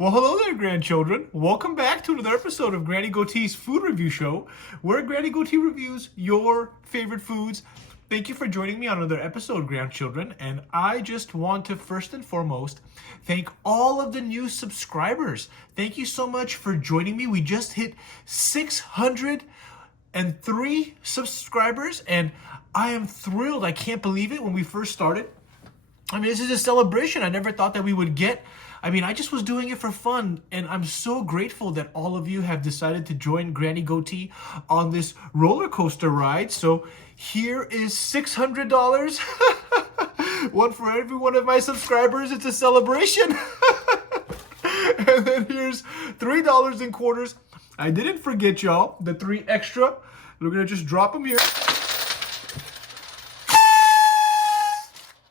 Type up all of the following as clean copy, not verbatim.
Well, hello there, grandchildren. Welcome back to another episode of Granny Goatee's Food Review Show, where Granny Goatee reviews your favorite foods. Thank you for joining me on another episode, grandchildren. And I just want to first and foremost thank all of the new subscribers. Thank you so much for joining me. We just hit 603 subscribers, and I am thrilled. I can't believe it when we first started. I mean, this is a celebration. I never thought that we would get. I just was doing it for fun, and I'm so grateful that all of you have decided to join Granny Goatee on this roller coaster ride. So here is $600. One for every one of my subscribers. It's a celebration. And then here's $3 in quarters. I didn't forget y'all, the 3 extra. We're gonna just drop them here.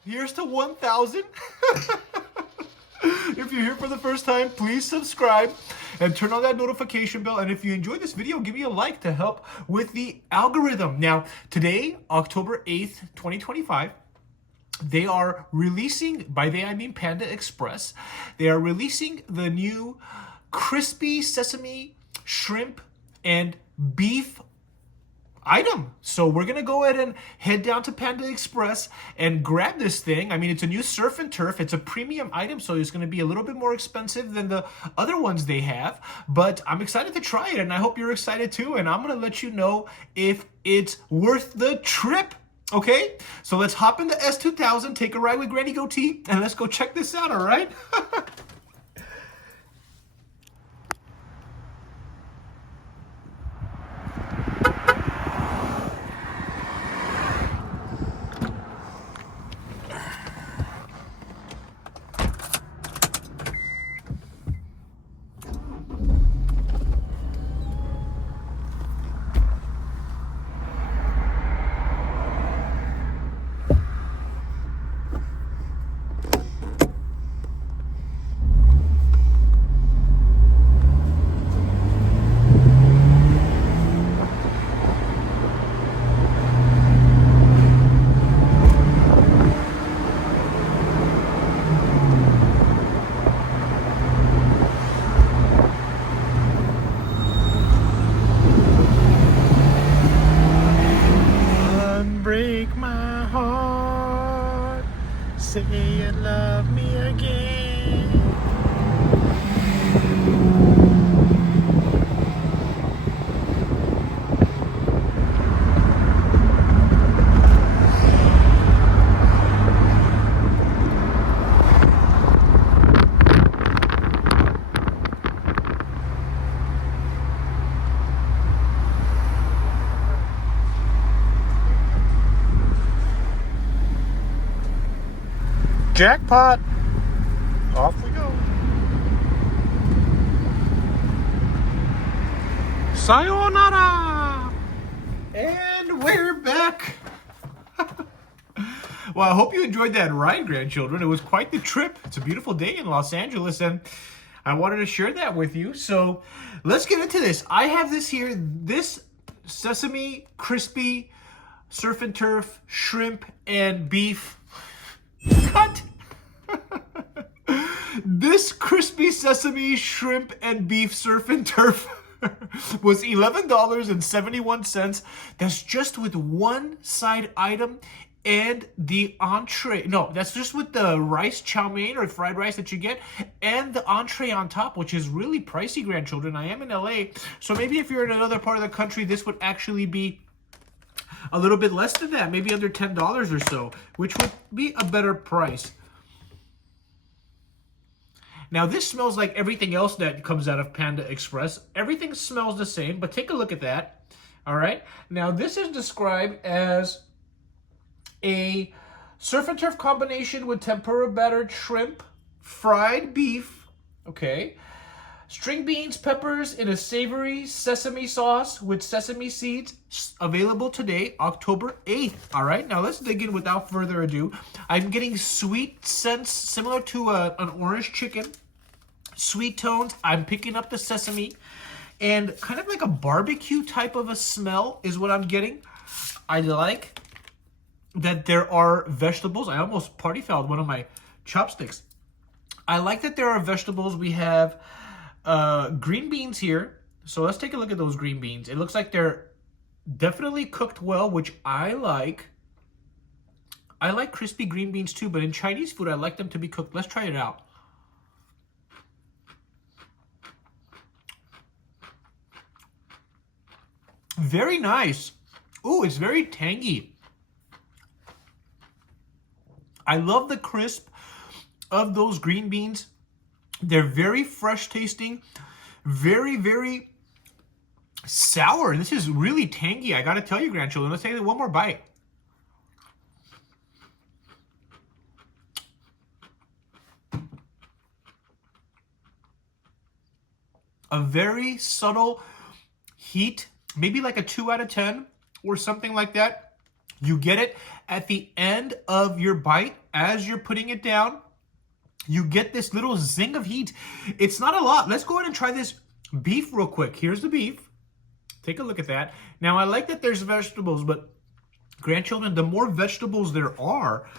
Here's to 1,000. If you're here for the first time, please subscribe and turn on that notification bell. And if you enjoyed this video, give me a like to help with the algorithm. Now, today, October 8th, 2025, they are releasing, by they I mean Panda Express, they are releasing the new crispy sesame, shrimp, and beef item. So we're gonna go ahead and head down to Panda Express and grab this thing. I mean, it's a new surf and turf. It's a premium item, so it's gonna be a little bit more expensive than the other ones they have. But I'm excited to try it, and I hope you're excited too. And I'm gonna let you know if it's worth the trip. Okay? So let's hop into S2000, take a ride with Granny Goatee, and let's go check this out, all right? Break my heart, say you love me again. Jackpot! Off we go. Sayonara! And we're back. Well, I hope you enjoyed that ride, grandchildren. It was quite the trip. It's a beautiful day in Los Angeles, and I wanted to share that with you. So let's get into this. I have this here, this sesame crispy surf and turf shrimp and beef cut. This crispy sesame, shrimp, and beef surf and turf was $11.71. That's just with one side item and the entree. No, that's just with the rice chow mein or fried rice that you get and the entree on top, which is really pricey, grandchildren. I am in LA, so maybe if you're in another part of the country, this would actually be a little bit less than that, maybe under $10 or so, which would be a better price. Now, this smells like everything else that comes out of Panda Express. Everything smells the same, but take a look at that. All right. Now, this is described as a surf and turf combination with tempura battered shrimp, fried beef, okay, string beans, peppers in a savory sesame sauce with sesame seeds, available today, October 8th. All right, now let's dig in without further ado. I'm getting sweet scents similar to an orange chicken. Sweet tones. I'm picking up the sesame. And kind of like a barbecue type of a smell is what I'm getting. I like that there are vegetables. I almost party fouled one of my chopsticks. I like that there are vegetables. We have green beans here. So let's take a look at those green beans. It looks like they're definitely cooked well, which I like. I like crispy green beans too, but in Chinese food, I like them to be cooked. Let's try it out. Very nice. Ooh, it's very tangy. I love the crisp of those green beans. They're very fresh tasting, very, very sour. This is really tangy. I gotta tell you, grandchildren. Let's take one more bite. A very subtle heat, maybe like a 2 out of 10 or something like that. You get it at the end of your bite as you're putting it down. You get this little zing of heat. It's not a lot. Let's go ahead and try this beef real quick. Here's the beef. Take a look at that. Now, I like that there's vegetables, but grandchildren, the more vegetables there are,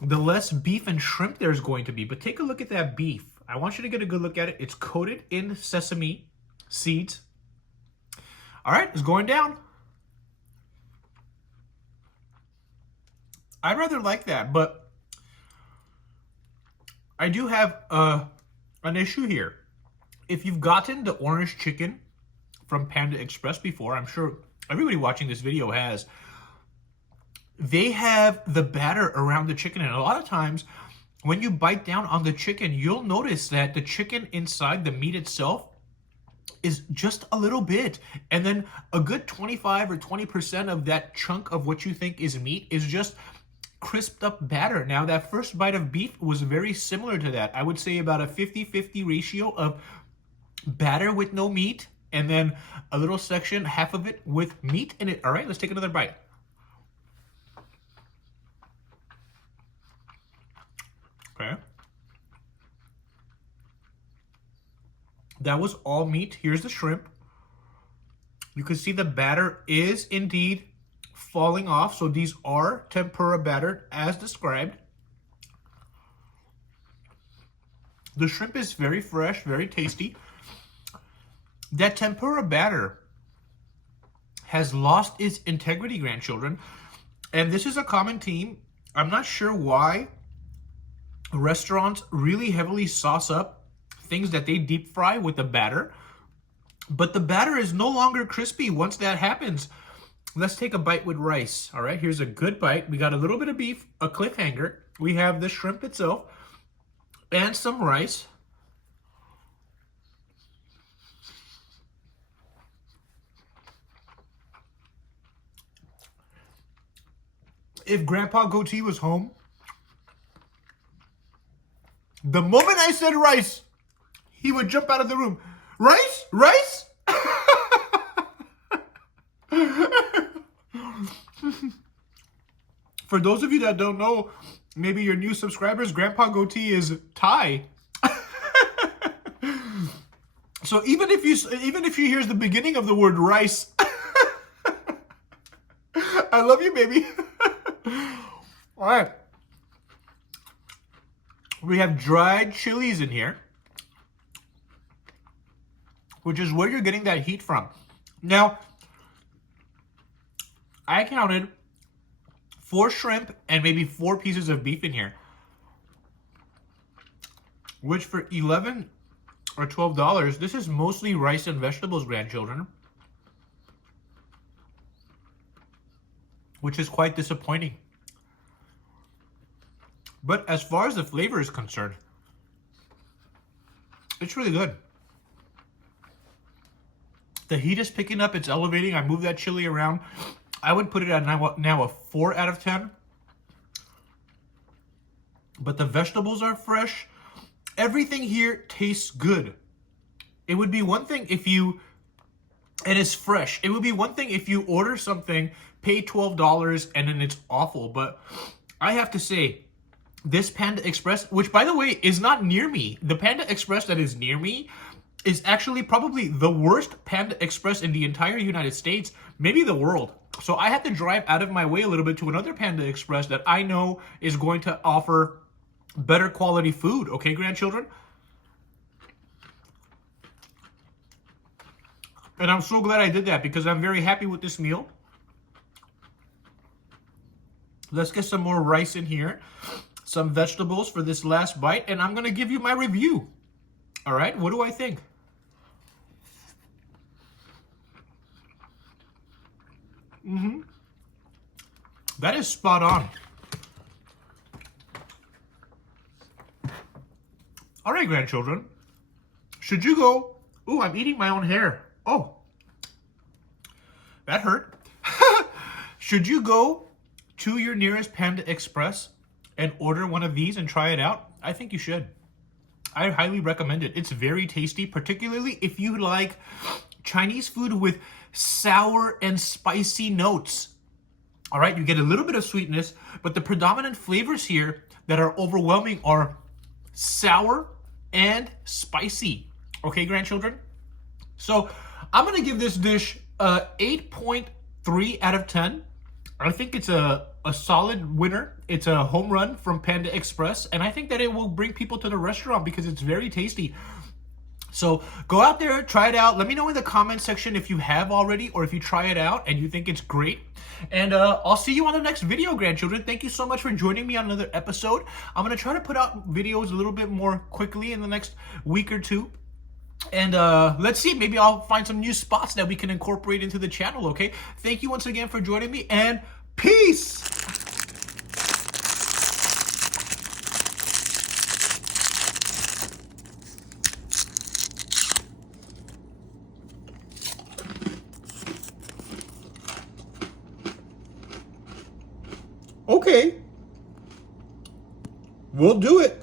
the less beef and shrimp there's going to be. But take a look at that beef. I want you to get a good look at it. It's coated in sesame seeds. All right, it's going down. I'd rather like that, but I do have an issue here. If you've gotten the orange chicken from Panda Express before, I'm sure everybody watching this video has, they have the batter around the chicken, and a lot of times when you bite down on the chicken, you'll notice that the chicken inside the meat itself is just a little bit, and then a good 25 or 20% of that chunk of what you think is meat is just crisped up batter. Now, that first bite of beef was very similar to that. I would say about a 50-50 ratio of batter with no meat, and then a little section, half of it with meat in it. All right, let's take another bite. Okay. That was all meat. Here's the shrimp. You can see the batter is indeed falling off. So these are tempura batter as described. The shrimp is very fresh, very tasty. That tempura batter has lost its integrity, grandchildren. And this is a common theme. I'm not sure why restaurants really heavily sauce up things that they deep fry with the batter, but the batter is no longer crispy once that happens. Let's take a bite with rice. All right, here's a good bite. We got a little bit of beef, a cliffhanger. We have the shrimp itself and some rice. If Grandpa Goatee was home, the moment I said rice, he would jump out of the room. Rice? Rice? For those of you that don't know, maybe your new subscribers, Grandpa Goatee is Thai. So even if you hear the beginning of the word rice, I love you, baby. All right. We have dried chilies in here, which is where you're getting that heat from. Now, I counted 4 shrimp and maybe 4 pieces of beef in here, which for $11 or $12, this is mostly rice and vegetables, grandchildren, which is quite disappointing. But as far as the flavor is concerned, it's really good. The heat is picking up, it's elevating. I moved that chili around. I would put it at now a 4 out of 10. But the vegetables are fresh. Everything here tastes good. It would be one thing if you, and it's fresh. It would be one thing if you order something, pay $12, and then it's awful. But I have to say, this Panda Express, which by the way is not near me, the Panda Express that is near me is actually probably the worst Panda Express in the entire United States, maybe the world. So I had to drive out of my way a little bit to another Panda Express that I know is going to offer better quality food, okay, grandchildren? And I'm so glad I did that because I'm very happy with this meal. Let's get some more rice in here, some vegetables for this last bite, and I'm going to give you my review. All right, what do I think? That is spot on. All right, grandchildren. Should you go? Ooh, I'm eating my own hair. Oh, that hurt. Should you go to your nearest Panda Express and order one of these and try it out? I think you should. I highly recommend it. It's very tasty, particularly if you like Chinese food with sour and spicy notes. All right, you get a little bit of sweetness, but the predominant flavors here that are overwhelming are sour and spicy. Okay, grandchildren? So I'm going to give this dish a 8.3 out of 10. I think it's a solid winner. It's a home run from Panda Express, and I think that it will bring people to the restaurant because it's very tasty. So go out there, try it out. Let me know in the comment section if you have already or if you try it out and you think it's great. And I'll see you on the next video, grandchildren. Thank you so much for joining me on another episode. I'm going to try to put out videos a little bit more quickly in the next week or two. And let's see, maybe I'll find some new spots that we can incorporate into the channel, okay? Thank you once again for joining me, and peace! Okay. We'll do it.